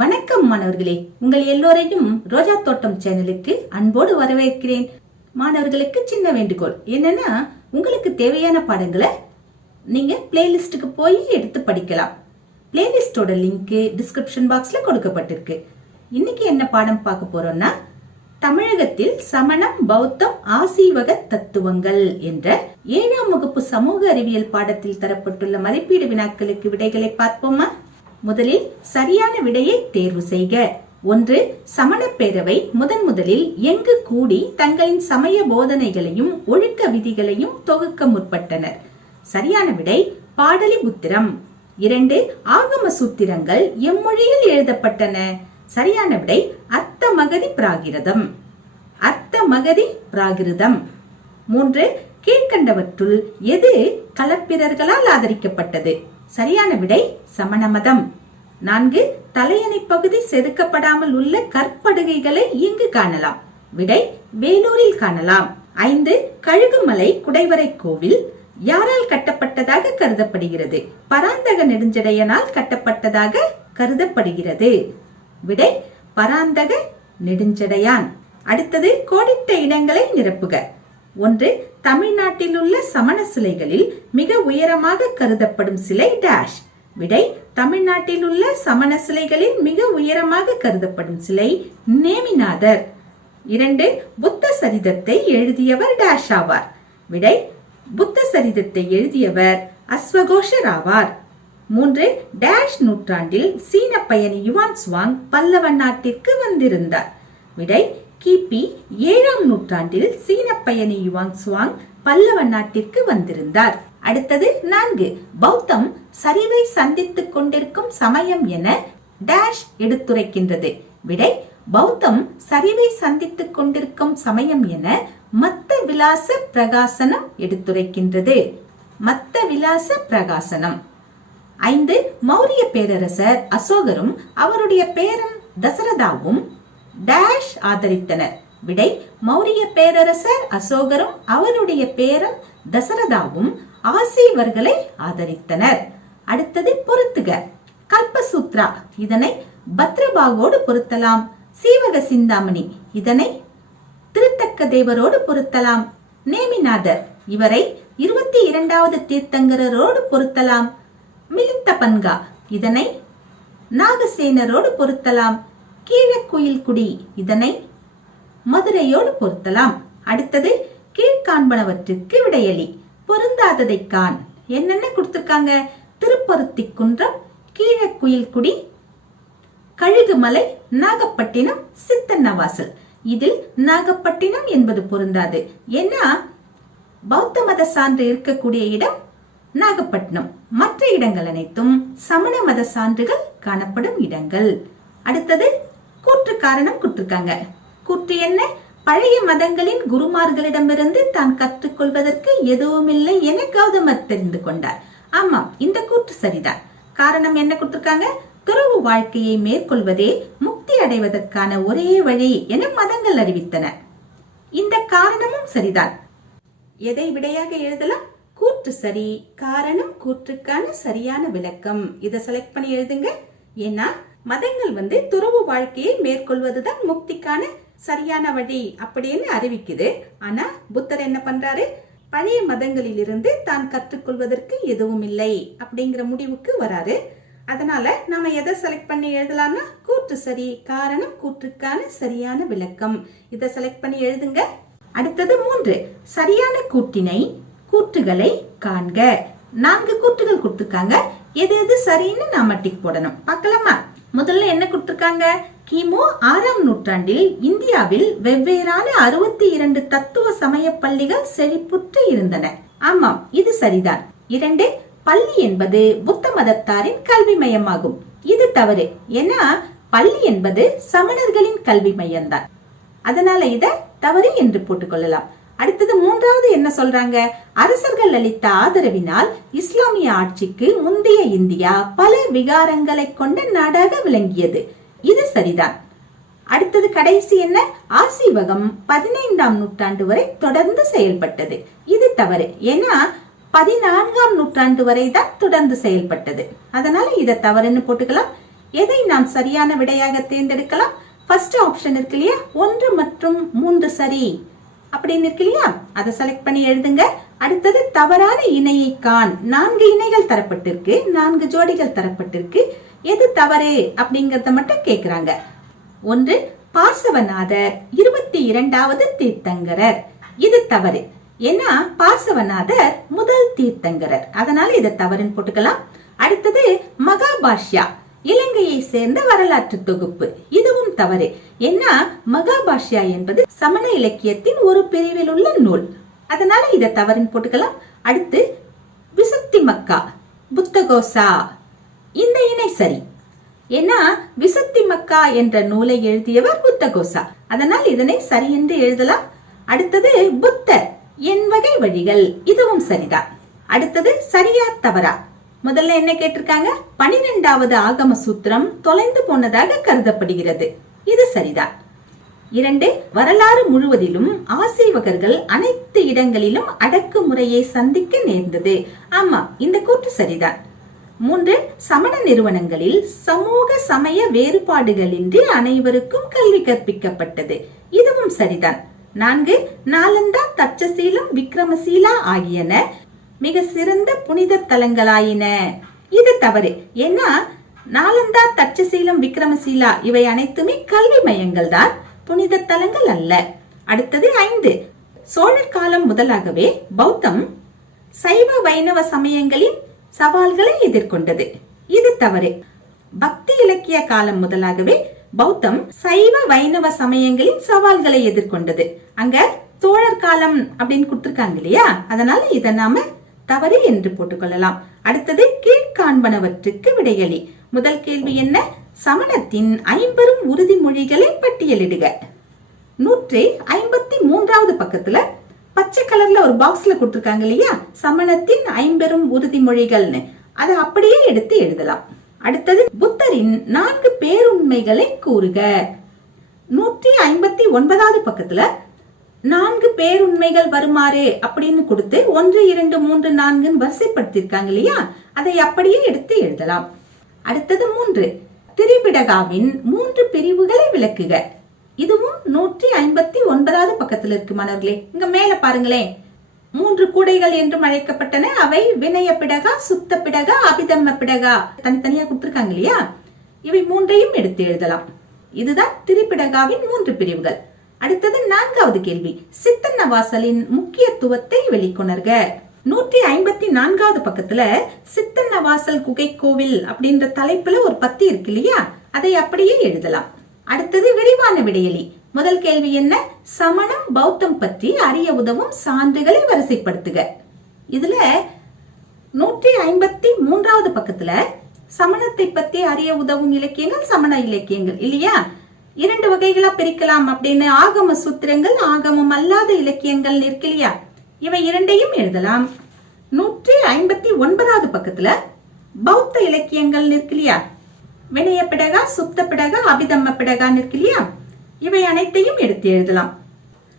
வணக்கம் மாணவர்களே. உங்கள் எல்லோரையும் ரோஜா தோட்டம் சேனலுக்கு அன்போடு வரவேற்கிறேன். மாணவர்களுக்கு சின்ன வேண்டுகோள். என்னன்னா உங்களுக்கு தேவையான பாடங்களை நீங்க பிளேலிஸ்டுக்கு போய் எடுத்து படிக்கலாம். பிளேலிஸ்டோட லிங்க் டிஸ்கிரிப்ஷன் பாக்ஸ்ல கொடுக்கப்பட்டிருக்கு. இன்னைக்கு என்ன பாடம் பார்க்க போறோம்னா தமிழகத்தில் சமணம் பௌத்தம் ஆசீவக தத்துவங்கள் என்ற ஏழாம் வகுப்பு சமூக அறிவியல் பாடத்தில் தரப்பட்டுள்ள மதிப்பீடு வினாக்களுக்கு விடைகளை பார்ப்போமா? முதலில் சரியான விடையை தேர்வு செய்க. ஒன்று சமணப்பேரவை பேரவை முதன் முதலில் எங்கு கூடி தங்களின் சமய போதனைகளையும் ஒழுக்க விதிகளையும் தொகுக்க முற்பட்டனர். சரியான விடை பாடலிபுத்திரம். இரண்டு ஆகம சூத்திரங்கள் எம்மொழியில் எழுதப்பட்டன. சரியான விடை அர்த்த மகதி பிராகிருதம் அர்த்த மகதி பிராகிருதம் மூன்று கீழ்கண்டவற்றுள் எது களப்பிரர்களால் ஆதரிக்கப்பட்டது? சரியான விடை சமணமதம். நான்கு தலையணை பகுதி செதுக்கப்படாமல் உள்ள கற்படுகைகளை இங்கு காணலாம். விடை வேலூரில் காணலாம். ஐந்து கழுகுமலை குடைவரை கோவில் யாரால் கட்டப்பட்டதாக கருதப்படுகிறது? பராந்தக நெடுஞ்செடையனால் கட்டப்பட்டதாக கருதப்படுகிறது. விடை பராந்தக நெடுஞ்செடையான். அடுத்தது கோடிட்ட இடங்களை நிரப்புக. ஒன்று தமிழ்நாட்டில் உள்ள சமண சிலைகளில் மிக உயரமாக கருதப்படும் சிலை டேஷ் விடை தமிழ்நாட்டில் உள்ள சமண சிலைகளில் மிக உயரமாக கருதப்படும் சிலை நேமிநாதர். இரண்டு புத்த சரிதத்தை எழுதியவர் டேஷ் ஆவார். விடை புத்த சரிதத்தை எழுதியவர் அஸ்வகோஷர் ஆவார் மூன்று டேஷ் நூற்றாண்டில் சீன பயணி யுவான் சுவாங் பல்லவ நாட்டிற்கு வந்திருந்தார். விடை கிபி ஏழாம் நூற்றாண்டில் சீன பயணி யுவாங் சுவாங் பல்லவ நாட்டிற்கு வந்திருந்தார். அடுத்தது நான்கு பௌத்தம் சரிவை சந்தித்துக் கொண்டிருக்கும் சமயம் என டேஷ் எடுத்துரைக்கின்றது. விடை பௌத்தம் சரிவை சந்தித்துக் கொண்டிருக்கும் சமயம் என மத்த விலாச பிரகாசனம் எடுத்துரைக்கின்றது. மத்த விலாச பிரகாசனம். ஐந்து மௌரிய பேரரசர் அசோகரும் அவருடைய பேரன் தசரதாவும் டேஷ் ஆதரித்தனர். விடை மௌரிய பேரரசர் அசோகரும் அவருடைய பேரன் தசரதாவும் ஆசீவர்களை ஆதரித்தனர். அடுத்தது பொருத்துக. கல்பசூத்ரா இதனை பத்ரபாகோடு பொருத்தலாம். சீவக சிந்தாமணி இதனை திருத்தக்க தேவரோடு பொருத்தலாம். நேமிநாதர் இவரை இருபத்தி இரண்டாவது தீர்த்தங்கரரோடு பொருத்தலாம். மிலித்த பன்கா இதனை நாகசேனரோடு பொருத்தலாம். கீழக்குயில்குடி இதனை மதுரையோடு பொருத்தலாம். அடுத்தது கீழ்காண்பனவற்றிற்கு விடையளி பொருந்தாததை கான் என்னென்ன கொடுத்துருக்காங்க? திருப்பருத்தி குன்றம் கீழக்குயில்குடி கழுகுமலை நாகப்பட்டினம் சித்தன்னவாசல். இதில் நாகப்பட்டினம் என்பது பொருந்தாது. ஏன்னா பௌத்த மத சான்று இருக்கக்கூடிய இடம் நாகப்பட்டினம். மற்ற இடங்கள் அனைத்தும் சமண மத சான்றுகள் காணப்படும் இடங்கள். அடுத்தது கூற்று காரணம் கொடுத்திருக்காங்க. கூற்று என்ன? பழைய மதங்களின் குருமார்களிடமிருந்து தான் கற்றுக்கொள்வதற்கு எதுவுமில்லை என கௌதமர் தெரிந்து கொண்டார். ஆமாம் இந்த கூற்று சரிதான். காரணம் என்ன கொடுத்திருக்காங்க? துறவு வாழ்க்கையை மேற்கொள்வதே முக்தி அடைவதற்கான ஒரே வழி என மதங்கள் அறிவித்தன. இந்த காரணமும் சரிதான். எதை விடையாக எழுதலாம்? கூற்று சரி காரணம் கூற்றுக்கான சரியான விளக்கம். இதை செலக்ட் பண்ணி எழுதுங்க. ஏன்னா மதங்கள் வந்து துறவு வாழ்க்கையை மேற்கொள்வதுதான் முக்திக்கான சரியான வழி அப்படின்னு அறிவிக்குது. ஆனா புத்தர் என்ன பண்றாரு? பழைய மதங்களிலிருந்து தான் கற்றுக்கொள்வதற்கு எதுவும் இல்லை அப்படிங்கிற முடிவுக்கு வராரு. அதனால நாம எதை செலக்ட் பண்ணி எழுதலாம்னா கூற்று சரி காரணம் கூற்றுக்கான சரியான விளக்கம். இதை செலக்ட் பண்ணி எழுதுங்க. அடுத்தது மூன்று சரியான கூற்றினை கூற்றுகளை காண்க. நான்கு கூட்டுகள் கொடுத்துருக்காங்க. எது எது சரின்னு நாம டிக் போடணும். பார்க்கலாமா? முதல்ல என்ன கொடுத்துருக்காங்க? கிமு ஆறாம் நூற்றாண்டில் இந்தியாவில் வெவ்வேறான அறுபத்தி இரண்டு தத்துவ சமய பள்ளிகள் செழிப்புற்று இருந்தன. ஆமாம் இது சரிதான். இரண்டு பள்ளி என்பது புத்த மதத்தாரின் கல்வி மையமாகும் இது தவறு. ஏன்னா பள்ளி என்பது சமணர்களின் கல்வி மையம்தான் அதனால இத தவறு என்று போட்டுக்கொள்ளலாம். அடுத்தது மூன்றாவது என்ன சொல்றாங்க? அரசர்கள் அளித்த ஆதரவினால் இஸ்லாமிய ஆட்சிக்கு முந்தைய இந்தியா பல விகாரங்களை கொண்ட நாடாக விளங்கியது. இது சரிதான். அடுத்தது கடைசி என்ன? ஆசீவகம் பதினைந்தாம் நூற்றாண்டு வரை தொடர்ந்து செயல்பட்டது. இது தவறு. ஏன்னா பதினான்காம் நூற்றாண்டு வரை தான் தொடர்ந்து செயல்பட்டது. அதனால இதை தவறுன்னு போட்டுக்கலாம். எதை நாம் சரியான விடையாக தேர்ந்தெடுக்கலாம்? ஃபர்ஸ்ட் ஆப்ஷன் இருக்கு இல்லையா? ஒன்று மற்றும் மூன்று சரி. அப்படின்னு இருக்கு இல்லையா அதை செலக்ட் பண்ணி எழுதுங்க. அடுத்தது தவறான இணையை காண். நான்கு இணைகள் தரப்பட்டிருக்கு. நான்கு ஜோடிகள் தரப்பட்டிருக்கு. எது தவறு அப்படிங்கறத மட்டும் கேக்குறாங்க. ஒன்று பார்சவநாதர். இருபத்தி இரண்டாவது தீர்த்தங்கரர். இது தவறு. ஏன்னா பார்சவநாதர் முதல் தீர்த்தங்கரர். அதனால இதை தவறுன்னு போட்டுக்கலாம். அடுத்தது மகாபாஷ்யா. இலங்கையை சேர்ந்த வரலாற்று தொகுப்பு. இதுவும் தவறு. ஏன்னா மகாபாஷ்யா என்பது சமண இலக்கியத்தின் ஒரு பிரிவில் உள்ள நூல். அதனால இதை தவறுன்னு போட்டுக்கலாம். அடுத்து விசுத்தி மக்கா புத்தகோசா இந்த இணை சரி ஏன்னா விசுத்தி மக்கா என்ற நூலை எழுதியவர் புத்தகோசா. அதனால் இதனை சரி என்று எழுதலாம். அடுத்தது புத்தர் என் வகை வழிகள். இதுவும் சரிதான். அடுத்தது சரியா தவறா. முதல்ல என்ன கேட்டிருக்காங்க? பனிரெண்டாவது ஆகம சூத்திரம் தொலைந்து போனதாக கருதப்படுகிறது. இது சரிதான் இரண்டு வரலாறு முழுவதிலும் ஆசீவகர்கள் அனைத்து இடங்களிலும் அடக்குமுறையை சந்திக்க நேர்ந்தது. ஆமா இந்த கூற்று சரிதான் மூன்று சமண நிறுவனங்களில் சமூக சமய வேறுபாடுகளின்றி அனைவருக்கும் கல்வி கற்பிக்கப்பட்டது. இதுவும் சரிதான். நான்கு நாலந்தா தட்சசீலம் விக்ரமசீலா ஆகியன மிக சிறந்த புனித தலங்களாயின. இது தவறு. ஏன்னா நாலந்தா தட்சசீலம் விக்ரமசீலா இவை அனைத்துமே கல்வி மையங்கள் தான் புனித தலங்கள் அல்ல. அடுத்தது ஐந்து. சோழர் காலம் முதலாகவே பௌத்தம் சைவ வைணவ சமயங்களின் சவால்களை எதிர்கொண்டது. இது தவறு. பக்தி இலக்கிய காலம் முதலாகவே பௌத்தம் சைவ வைணவ சமயங்களின் சவால்களை எதிர்கொண்டது. அங்க சோழர் காலம் அப்படின்னு கொடுத்துருக்காங்க இல்லையா? அதனால இதை நாம தவறு என்று போட்டுக்கொள்ளலாம். அடுத்தது கீழ்காண்பனவற்றுக்கு விடையளி. முதல் கேள்வி என்ன? சமணத்தின் ஐம்பெரும் உறுதிமொழிகளை பட்டியலிடுக. நூற்றி ஐம்பத்தி மூன்றாவது பக்கத்துல பச்சை கலர்ல ஒரு பாக்ஸ்ல கொடுத்துருக்காங்க இல்லையா? சமணத்தின் ஐம்பெரும் உறுதிமொழிகள்னு. அதை அப்படியே எடுத்து எழுதலாம். அடுத்தது புத்தரின் நான்கு பேருண்மைகளை கூறுக. நூற்றி ஐம்பத்தி ஒன்பதாவது பக்கத்துல நான்கு பேருண்மைகள் வருமாறு அப்படின்னு கொடுத்து ஒன்று இரண்டு மூன்று நான்குன்னு வரிசைப்படுத்திருக்காங்க இல்லையா? அதை அப்படியே எடுத்து எழுதலாம். அடுத்தது மூன்று. திரிபிடகாவின் மூன்று பிரிவுகளை விளக்குக. இதுவும் நூற்றி ஐம்பத்தி ஒன்பதாவது பக்கத்துல இருக்கு மாணவர்களே. இங்க மேல பாருங்களேன். மூன்று கூடைகள் என்றும் அழைக்கப்பட்டன. அவை வினய பிடகா சுத்த பிடகா அபிதம்ம பிடகா தனித்தனியா கொடுத்துருக்காங்க இல்லையா? இவை மூன்றையும் எடுத்து எழுதலாம். இதுதான் திரிபிடகாவின் மூன்று பிரிவுகள். அடுத்தது நான்காவது கேள்வி. சித்தன்ன வாசலின் முக்கியத்துவத்தை வெளிக்கொணர்க. நூற்றி ஐம்பத்தி நான்காவது பக்கத்துல சித்தன்ன வாசல் குகை கோவில் அப்படின்ற தலைப்புல ஒரு பத்தி இருக்கு இல்லையா? அதை அப்படியே எழுதலாம். அடுத்தது விரிவான விடையலி. முதல் கேள்வி என்ன? சமணம் பௌத்தம் பற்றி அறிய உதவும் சான்றுகளை வரிசைப்படுத்துக. இதுல நூற்றி ஐம்பத்தி மூன்றாவது பக்கத்துல சமணத்தை பத்தி அறிய உதவும் இலக்கியங்கள் சமண இலக்கியங்கள் இல்லையா? இரண்டு வகைகளா பிரிக்கலாம் அப்படின்னு ஆகம சூத்திரங்கள் ஆகமம் அல்லாத இலக்கியங்கள் இருக்கு இல்லையா இவை இரண்டையும் எழுதலாம். நூற்றி ஐம்பத்தி ஒன்பதாவது பக்கத்துல பௌத்த இலக்கியங்கள் இருக்கு இல்லையா வினய பிடகா சுத்த பிடகா அபிதம்ம பிடகான்னு இருக்கு இல்லையா இவை அனைத்தையும் எடுத்து எழுதலாம்.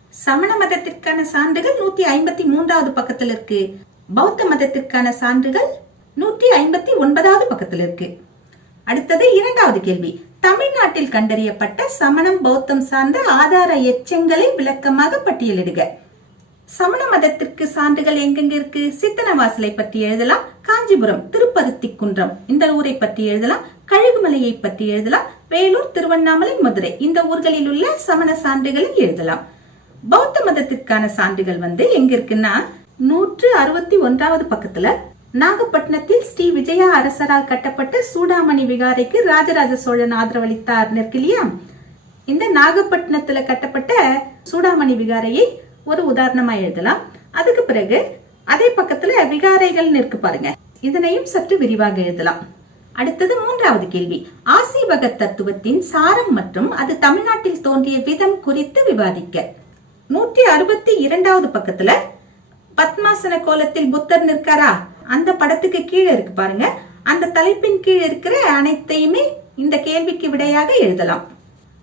சமண மதத்திற்கான சான்றுகள் நூத்தி ஐம்பத்தி மூன்றாவது பக்கத்துல இருக்கு. பௌத்த மதத்திற்கான சான்றுகள் நூற்றி ஐம்பத்தி ஒன்பதாவது பக்கத்துல இருக்கு. அடுத்தது இரண்டாவது கேள்வி. தமிழ்நாட்டில் கண்டறியப்பட்ட சமணம் பௌத்தம் சார்ந்த ஆதார எச்சங்களை விளக்கமாக பட்டியலிடுக. சமண மதத்திற்கு சான்றுகள் எங்கெங்க இருக்கு? சித்தனவாசலை பற்றி எழுதலாம். காஞ்சிபுரம் திருப்பருத்தி குன்றம் இந்த ஊரை பற்றி எழுதலாம். கழுகுமலையை பற்றி எழுதலாம். வேலூர் திருவண்ணாமலை மதுரை இந்த ஊர்களில் உள்ள சமண சான்றுகளை எழுதலாம். பௌத்த மதத்திற்கான சான்றுகள் வந்து எங்க இருக்குன்னா நூற்று அறுபத்தி ஒன்றாவது பக்கத்துல நாகப்பட்டினத்தில் ஸ்ரீ விஜயா அரசரால் கட்டப்பட்ட சூடாமணி விகாரைக்கு ராஜராஜ சோழன் ஆதரவளித்தார் இருக்கு இல்லையா இந்த நாகப்பட்டினத்துல கட்டப்பட்ட சூடாமணி விகாரையை ஒரு உதாரணமா எழுதலாம். அதுக்கு பிறகு அதே பக்கத்துல விகாரைகள் இருக்கு பாருங்க. இதனையும் சற்று விரிவாக எழுதலாம். அடுத்தது மூன்றாவது கேள்வி. ஆசீவக தத்துவத்தின் சாரம் மற்றும் அது தமிழ்நாட்டில் தோன்றிய விதம் குறித்து விவாதிக்க. நூற்றி அறுபத்தி இரண்டாவது பக்கத்துல பத்மாசன கோலத்தில் புத்தர் நிற்காரா? அந்த படத்துக்கு கீழே இருக்கு பாருங்க. அந்த தலைப்பின் கீழ் இருக்கிற அனைத்தையுமே இந்த கேள்விக்கு விடையாக எழுதலாம்.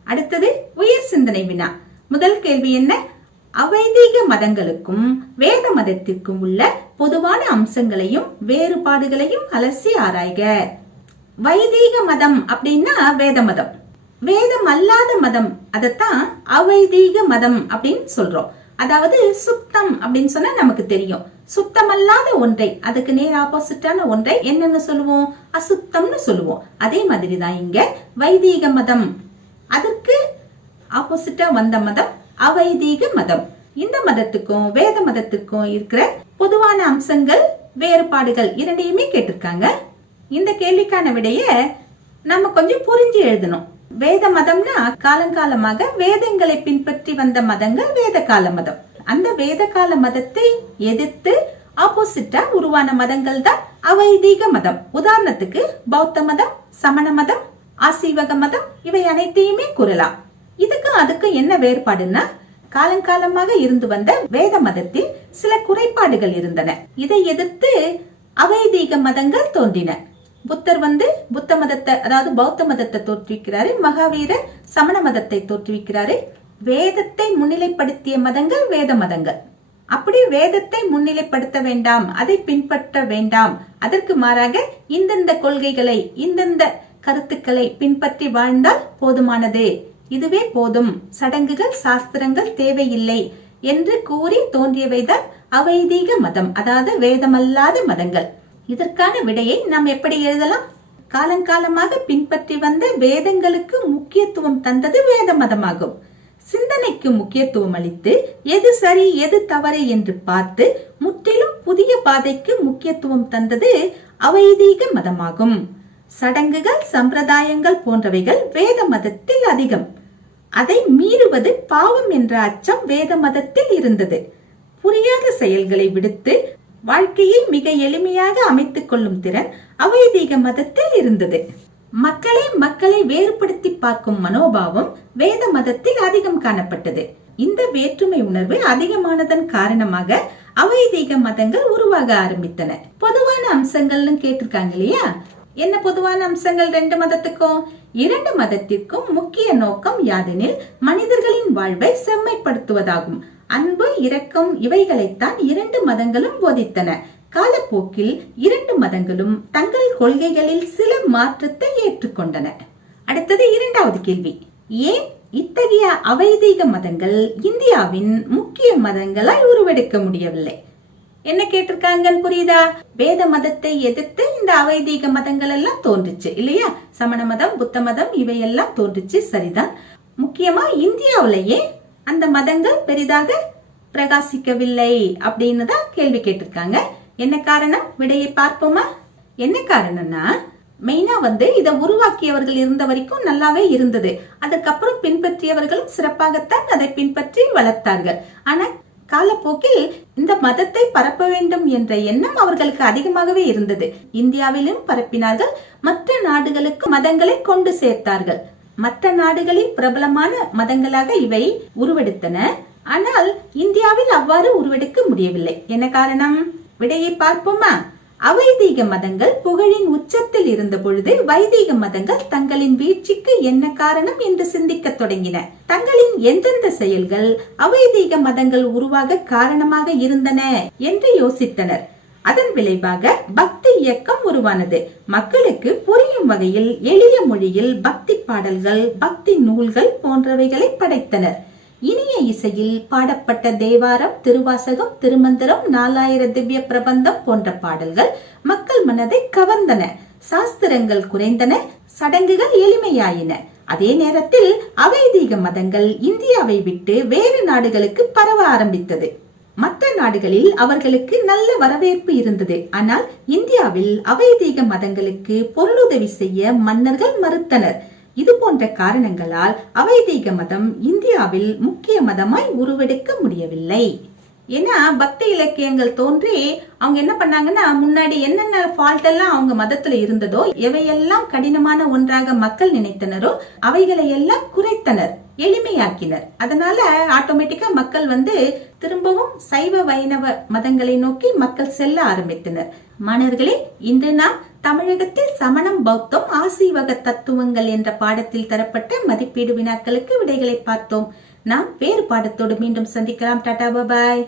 அடுத்தது உயர் சிந்தனை வினா. முதல் கேள்வி என்ன? அவைதீக மதங்களுக்கும் வேத மதத்திற்கும் உள்ள பொதுவான அம்சங்களையும் வேறுபாடுகளையும் அலசி ஆராய்க. வைதீக மதம் அப்படின்னா வேத மதம். வேதம் அல்லாத மதம். அதைத்தான் அவைதீக மதம் அப்படின்னு சொல்றோம். அதாவது சுத்தம் அப்படின்னு சொன்னா நமக்கு தெரியும். சுத்தமல்லாத ஒன்றை அதுக்கு நேர் ஆப்போசிட்டான ஒன்றை என்னென்னு சொல்லுவோம்? அசுத்தம்னு சொல்லுவோம். அதே மாதிரி தான் இங்க வைதீக மதம். அதற்கு ஆப்போசிட்டா வந்த மதம் அவைதீக மதம். இந்த மதத்துக்கும் வேத மதத்துக்கும் இருக்கிற பொதுவான அம்சங்கள் வேறுபாடுகள் இரண்டையுமே கேட்டிருக்காங்க. இந்த கேள்விக்கான விடைய நம்ம கொஞ்சம் புரிஞ்சு எழுதணும். வேத மதம்னா காலங்காலமாக வேதங்களை பின்பற்றி வந்த மதங்கள் வேத கால மதம். அந்த வேதகால மதத்தை எதிர்த்து ஆப்போசிட்டா உருவான மதங்கள் தான் அவைதீக மதம். உதாரணத்துக்கு பௌத்த மதம் சமண மதம் ஆசீவக மதம் இவை அனைத்தையுமே கூறலாம். இதுக்கும் அதுக்கும் என்ன வேறுபாடுன்னா காலங்காலமாக இருந்து வந்த வேத மதத்தில் சில குறைபாடுகள் இருந்தன. இதை எதிர்த்து அவைதீக மதங்கள் தோன்றின. புத்தர் வந்து புத்த மதத்தை அதாவது பௌத்த மதத்தை தோற்றுவிக்கிறாரு மகாவீரர் சமண மதத்தை தோற்றுவிக்கிறாரு. வேதத்தை முன்னிலைப்படுத்திய மதங்கள் வேத மதங்கள். அப்படி வேதத்தை முன்னிலைப்படுத்த வேண்டாம் அதை பின்பற்ற வேண்டாம். அதற்கு மாறாக இந்தந்த கொள்கைகளை இந்தந்த கருத்துக்களை பின்பற்றி வாழ்ந்தால் போதுமானது. இதுவே போதும். சடங்குகள் சாஸ்திரங்கள் தேவையில்லை என்று கூறி தோன்றியவைதான் அவைதீக மதம் அதாவது வேதமல்லாத மதங்கள். இதற்கான விடையை நாம் எப்படி எழுதலாம்? காலங்காலமாக பின்பற்றி வந்த வேதங்களுக்கு முக்கியத்துவம் தந்தது வேத மதமாகும். சிந்தனைக்கு முக்கியத்துவம் அளித்து எது சரி எது தவறு என்று பார்த்து முற்றிலும் புதிய பாதைக்கு முக்கியத்துவம் தந்தது அவைதீக மதமாகும். சடங்குகள் சம்பிரதாயங்கள் போன்றவைகள் வேத மதத்தில் அதிகம். அதை மீறுவது பாவம் என்ற அச்சம் வேத மதத்தில் இருந்தது. புரியாத செயல்களை விடுத்து வாழ்க்கையை மிக எளிமையாக அமைத்துக் கொள்ளும் திறன் அவைதீக மதத்தில் இருந்தது. மக்களை மக்களை வேறுபடுத்தி பார்க்கும் மனோபாவம் வேத மதத்தில் அதிகம் காணப்பட்டது. இந்த வேற்றுமை உணர்வு அதிகமானதன் காரணமாக அவைதீக மதங்கள் உருவாக ஆரம்பித்தன. பொதுவான அம்சங்கள்னு கேட்டிருக்காங்க இல்லையா? என்ன பொதுவான அம்சங்கள் ரெண்டு மதத்துக்கும்? இரண்டு மதத்திற்கும் முக்கிய நோக்கம் யாதெனில் மனிதர்களின் வாழ்வை செம்மைப்படுத்துவதாகும். அன்பு இரக்கம் இவைகளைத்தான் இரண்டு மதங்களும் போதித்தன. காலப்போக்கில் இரண்டு மதங்களும் தங்கள் கொள்கைகளில் சில மாற்றத்தை ஏற்றுக்கொண்டன. அடுத்தது இரண்டாவது கேள்வி. ஏன் இத்தகைய அவைதீக மதங்கள் இந்தியாவின் முக்கிய மதங்களாய் உருவெடுக்க முடியவில்லை? என்ன கேட்டிருக்காங்கன்னு புரியுதா? வேத மதத்தை எதிர்த்து இந்த அவைதீக மதங்கள் எல்லாம் தோன்றுச்சு இல்லையா? சமண மதம் புத்த மதம் இவையெல்லாம் தோன்றுச்சு சரிதான். முக்கியமா இந்தியாவிலேயே அந்த மதங்கள் பெரிதாக பிரகாசிக்கவில்லை அப்படின்னு தான் கேள்வி கேட்டிருக்காங்க. என்ன காரணம்? விடையை பார்ப்போமா? என்ன காரணம்னா மெயினா வந்து இதை உருவாக்கியவர்கள் இருந்த வரைக்கும் நல்லாவே இருந்தது. அதுக்கப்புறம் பின்பற்றியவர்களும் சிறப்பாகத்தான் அதை பின்பற்றி வளர்த்தார்கள். ஆனா காலப்போக்கில் இந்த மதத்தை பரப்ப வேண்டும் என்ற எண்ணம் அவர்களுக்கு அதிகமாகவே இருந்தது. இந்தியாவிலும் பரப்பினார்கள். மற்ற நாடுகளுக்கு மதங்களை கொண்டு சேர்த்தார்கள். மற்ற நாடுகளில் பிரபலமான மதங்களாக இவை உருவெடுத்தன. ஆனால் இந்தியாவில் அவ்வாறு உருவெடுக்க முடியவில்லை. என்ன காரணம்? விடையை பார்ப்போமா? அவைதீக மதங்கள் புகழின் உச்சத்தில் இருந்த பொழுது வைதீக மதங்கள் தங்களின் வீழ்ச்சிக்கு என்ன காரணம் என்று சிந்திக்க தொடங்கின. தங்களின் எந்தெந்த செயல்கள் அவைதீக மதங்கள் உருவாக காரணமாக இருந்தன என்று யோசித்தனர். அதன் விளைவாக பக்தி இயக்கம் உருவானது. மக்களுக்கு புரியும் வகையில் எளிய மொழியில் பக்தி பாடல்கள் பக்தி நூல்கள் போன்றவைகளை படைத்தனர். இனிய இசையில் பாடப்பட்ட தேவாரம் திருவாசகம் திருமந்திரம் நாலாயிர திவ்ய பிரபந்தம் போன்ற பாடல்கள் மக்கள் மனதை கவர்ந்தன. சாஸ்திரங்கள் குறைந்தன சடங்குகள் எளிமையாயின. அதே நேரத்தில் அவைதீக மதங்கள் இந்தியாவை விட்டு வேறு நாடுகளுக்கு பரவ ஆரம்பித்தது. மற்ற நாடுகளில் அவர்களுக்கு நல்ல வரவேற்பு இருந்தது. ஆனால் இந்தியாவில் அவைதீக மதங்களுக்கு பொருளுதவி செய்ய மன்னர்கள் மறுத்தனர். இது போன்ற காரணங்களால் அவைதீக மதம் இந்தியாவில் முக்கிய மதமாய் உருவெடுக்க முடியவில்லை. ஏன்னா பக்தி இலக்கியங்கள் தோன்றி அவங்க என்ன பண்ணாங்கன்னா முன்னாடி என்னென்ன ஃபால்ட் எல்லாம் அவங்க மதத்துல இருந்ததோ எவையெல்லாம் கடினமான ஒன்றாக மக்கள் நினைத்தனரோ அவைகளை எல்லாம் குறைத்தனர் எளிமையாக்கினர். அதனால ஆட்டோமேட்டிக்கா மக்கள் வந்து திரும்பவும் சைவ வைணவ மதங்களை நோக்கி மக்கள் செல்ல ஆரம்பித்தனர். மாணவர்களே இன்று நாம் தமிழகத்தில் சமணம் பௌத்தம் ஆசீவக தத்துவங்கள் என்ற பாடத்தில் தரப்பட்ட மதிப்பீடு வினாக்களுக்கு விடைகளை பார்த்தோம். நாம் வேறு பாடத்தோடு மீண்டும் சந்திக்கலாம். டாடா பாய்